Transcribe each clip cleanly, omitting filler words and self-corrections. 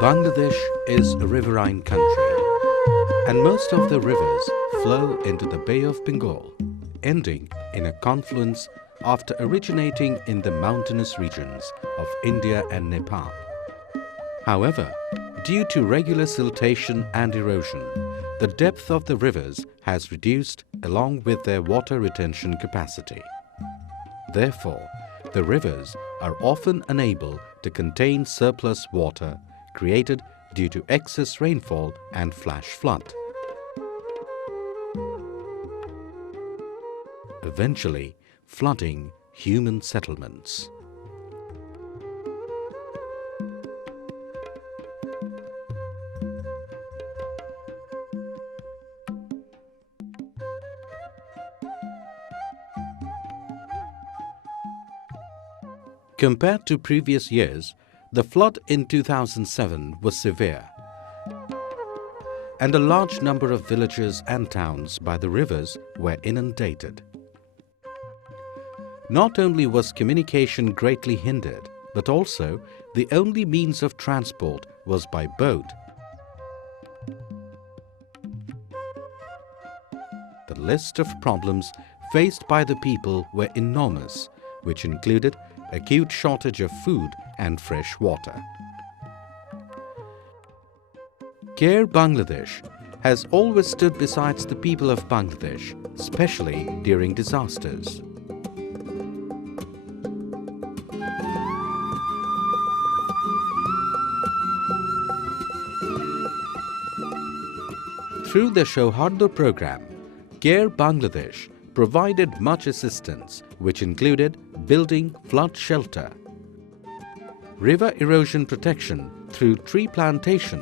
Bangladesh is a riverine country, and most of the rivers flow into the Bay of Bengal, ending in a confluence after originating in the mountainous regions of India and Nepal. However, due to regular siltation and erosion, the depth of the rivers has reduced along with their water retention capacity. Therefore, the rivers are often unable to contain surplus water created due to excess rainfall and flash flood. Eventually, flooding human settlements. Compared to previous years, the flood in 2007 was severe, and a large number of villages and towns by the rivers were inundated. Not only was communication greatly hindered, but also the only means of transport was by boat. The list of problems faced by the people were enormous, which included acute shortage of food and fresh water. CARE Bangladesh has always stood beside the people of Bangladesh, especially during disasters. Through the Shauhardo program, CARE Bangladesh provided much assistance, which included building flood shelter, river erosion protection through tree plantation,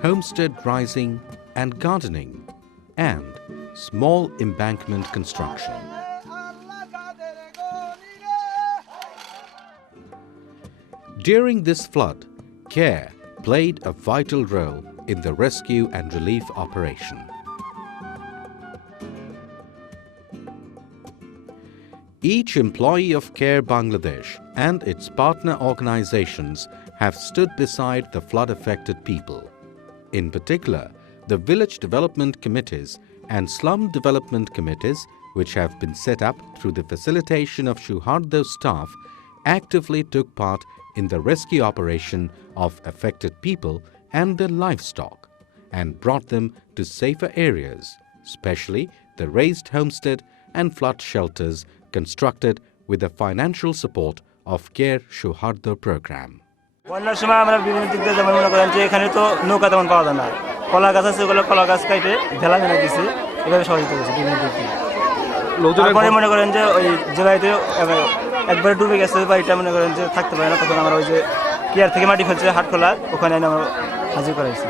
homestead rising and gardening, and small embankment construction. During this flood, CARE played a vital role in the rescue and relief operation. Each employee of CARE Bangladesh and its partner organizations have stood beside the flood-affected people. In particular, the village development committees and slum development committees, which have been set up through the facilitation of Shauhardo staff, actively took part in the rescue operation of affected people and their livestock and brought them to safer areas, especially the raised homestead and flood shelters constructed with the financial support of CARE Shauhardo program. বন্যার সময় আমরা বিভিন্ন দিক দিয়ে যেমন মনে করেন যে এখানে তো নৌকা তেমন পাওয়া যায় না, কলা গাছ আছে, ওগুলো কলা গাছ কাটে ভেলা মেনে দিচ্ছে, এভাবে সহযোগিতা করছে বিভিন্ন দিক দিয়ে। তারপরে মনে করেন যে ওই যে বাড়িতে একবারে ডুবে গেছে বাড়িটা মনে করেন যে থাকতে পারে না, তখন আমরা ওই যে কেয়ার থেকে মাটি ফেলছে হাটখোলা, ওখানে আমরা হাজির করাইছি।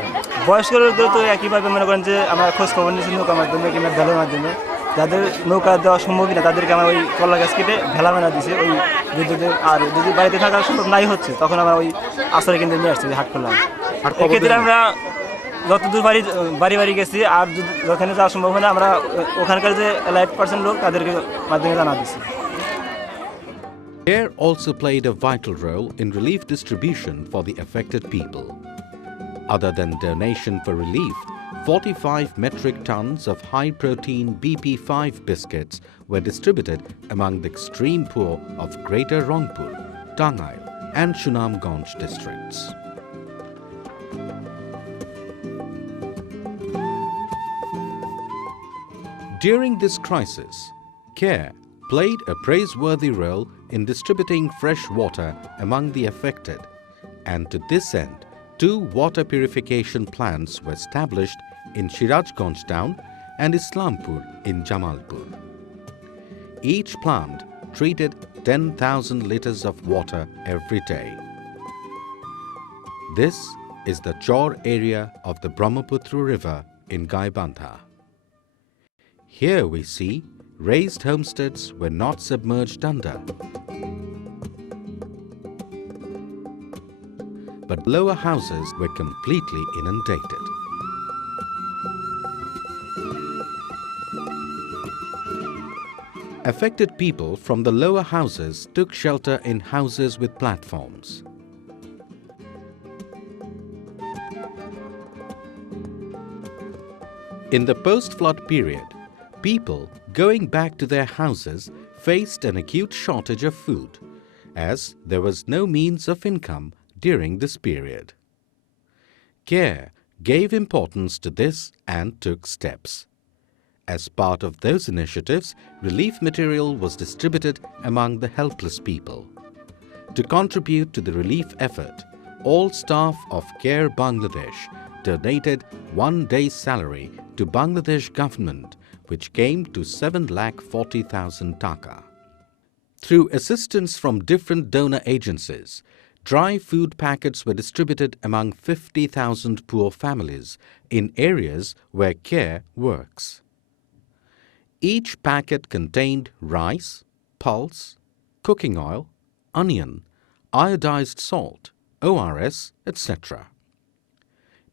বয়স্ক লোকদের তো একইভাবে মনে করেন যে আমরা খোঁজ খবর নিয়েছি নৌকার মাধ্যমে কিংবা ভেলার মাধ্যমে, যাদের নৌকা দেওয়া সম্ভব না তাদেরকে আমরা ওই কলা গাছ কেটে ভেলা মেনা দিছি ওই বিদ্যুতের। আর যদি বাড়িতে থাকা সম্ভব নাই হচ্ছে তখন আমরা ওই আশ্রয় কেন্দ্রে নিয়ে আসছি হাটখোলা। এক্ষেত্রে আমরা যতদূর বাড়ি বাড়ি গেছি, আর যদি যেখানে যাওয়া সম্ভব হয় না আমরা ওখানকার যে এলাইট পার্সন লোক তাদেরকে মাধ্যমে জানা দিচ্ছি। CARE also played a vital role in relief distribution for the affected people. Other than donation for relief, 45 metric tons of high-protein BP5 biscuits were distributed among the extreme poor of Greater Rangpur, Tangail and Sirajganj districts. During this crisis, CARE played a praiseworthy role in distributing fresh water among the affected, and to this end, 2 water purification plants were established in Sirajganj town and Islampur in Jamalpur. Each plant treated 10,000 liters of water every day. This is the Chor area of the Brahmaputra River in Gaibandha. Here we see raised homesteads were not submerged under, but lower houses were completely inundated. Affected people from the lower houses took shelter in houses with platforms. In the post-flood period, people going back to their houses faced an acute shortage of food, as there was no means of income during this period. CARE gave importance to this and took steps. As part of those initiatives, relief material was distributed among the helpless people. To contribute to the relief effort, all staff of CARE Bangladesh donated 1 day's salary to Bangladesh government, which came to 7,40,000 taka. Through assistance from different donor agencies, dry food packets were distributed among 50,000 poor families in areas where CARE works. Each packet contained rice, pulse, cooking oil, onion, iodized salt, ORS, etc.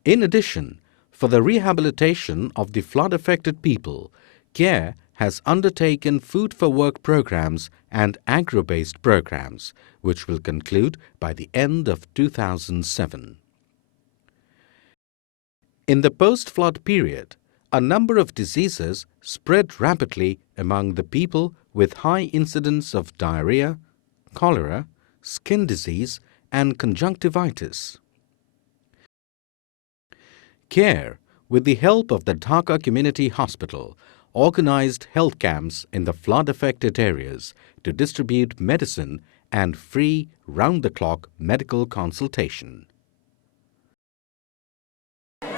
In addition, for the rehabilitation of the flood-affected people, CARE has undertaken food for work programs and agro-based programs, which will conclude by the end of 2007. In the post-flood period, a number of diseases spread rapidly among the people with high incidence of diarrhea, cholera, skin disease, and conjunctivitis. CARE, with the help of the Dhaka Community Hospital, organized health camps in the flood-affected areas to distribute medicine and free round-the-clock medical consultation.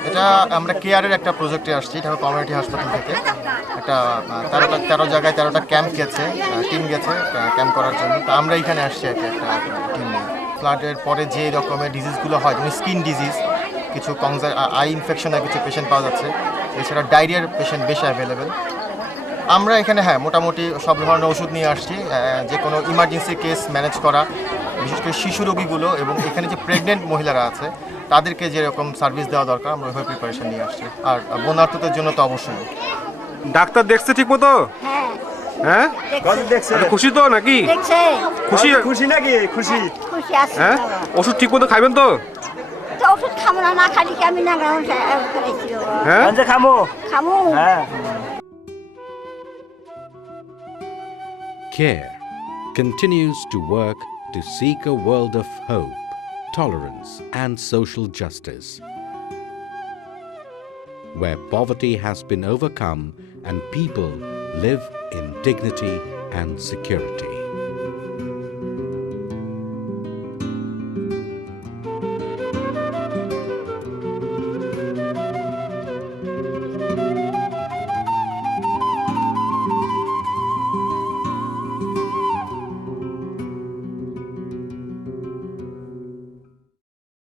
এটা আমরা কেয়ারের একটা প্রজেক্টে আসছি Dhaka community হাসপাতাল থেকে একটা 13 জায়গায় 13টা ক্যাম্প গেছে টিম গেছে ক্যাম্প করার জন্য তো আমরা এখানে আসছি একটা টিম নিয়ে ফ্লাডের পরে যে রকমের ডিজিজগুলো হয় যেমন স্কিন ডিজিজ কিছু আই ইনফেকশনের কিছু পেশেন্ট পাওয়া যাচ্ছে এছাড়া ডায়রিয়ার পেশেন্ট বেশি অ্যাভেলেবেল আমরা এখানে মোটামুটি সব ধরনের ওষুধ নিয়ে আসছি যে কোনো ইমার্জেন্সি কেস ম্যানেজ করা বিশেষ করে শিশু রোগীগুলো এবং এখানে যে প্রেগনেন্ট মহিলারা আছে তাদেরকে যেরকম সার্ভিস দেওয়া দরকার আমরা ওইভাবে প্রিপারেশন নিয়ে আসছি আর বন্যার্থদের জন্য তো অবশ্যই ডাক্তার দেখছে ঠিক মতো হ্যাঁ দেখছে খুশি তো নাকি খুশি খুশি নাকি খুশি খুশি আছে হ্যাঁ ওষুধ ঠিক মতো খাইবেন তো তো ওষুধ খাবো না না খালি কি আমি না করেছি হ্যাঁ খামো খামু হ্যাঁ CARE continues to work to seek a world of hope, tolerance, and social justice, where poverty has been overcome and people live in dignity and security.